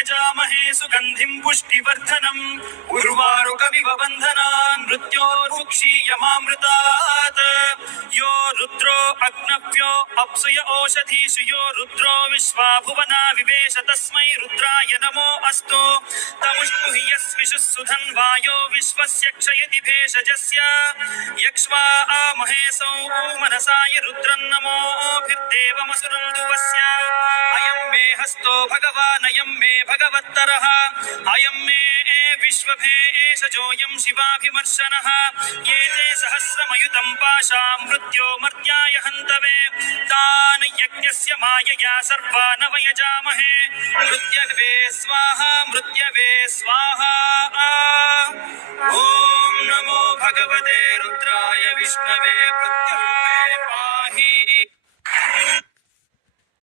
यजामहे सुगन्धिं पुष्टिवर्धनम् उर्वारुकमिव बन्धनान् मृत्योर्मुक्षीयमामृतात् यो रुद्रो अग्नव्यो अप्सुय ओषधीषु यो रुद्रो विश्वा भुवना विवेश तस्मै रुद्राय नमो अस्तु तमुष्टुहि यस्मिषुः सुधन्वायो विश्वस्य क्षयति भेषजस्य यक्ष्वा महेशौ मनसाय रुद्रन्नमोभिर्देवमसुरं दुवस्य अयं मे हस्तो भगवान् अयं मे भगवत्तरः अयं मे विश्वभेषजोऽयं शिवाभिमर्शनः ये ते सहस्रमयुतं पाशां मृत्यो मर्त्याय हन्तवे तान् यज्ञस्य मायया सर्वान् वयजामहे मृत्यवे स्वाहा मृत्यवे स्वाहा ॐ नमो भगवते रुद्राय विष्णवे मृत्युवे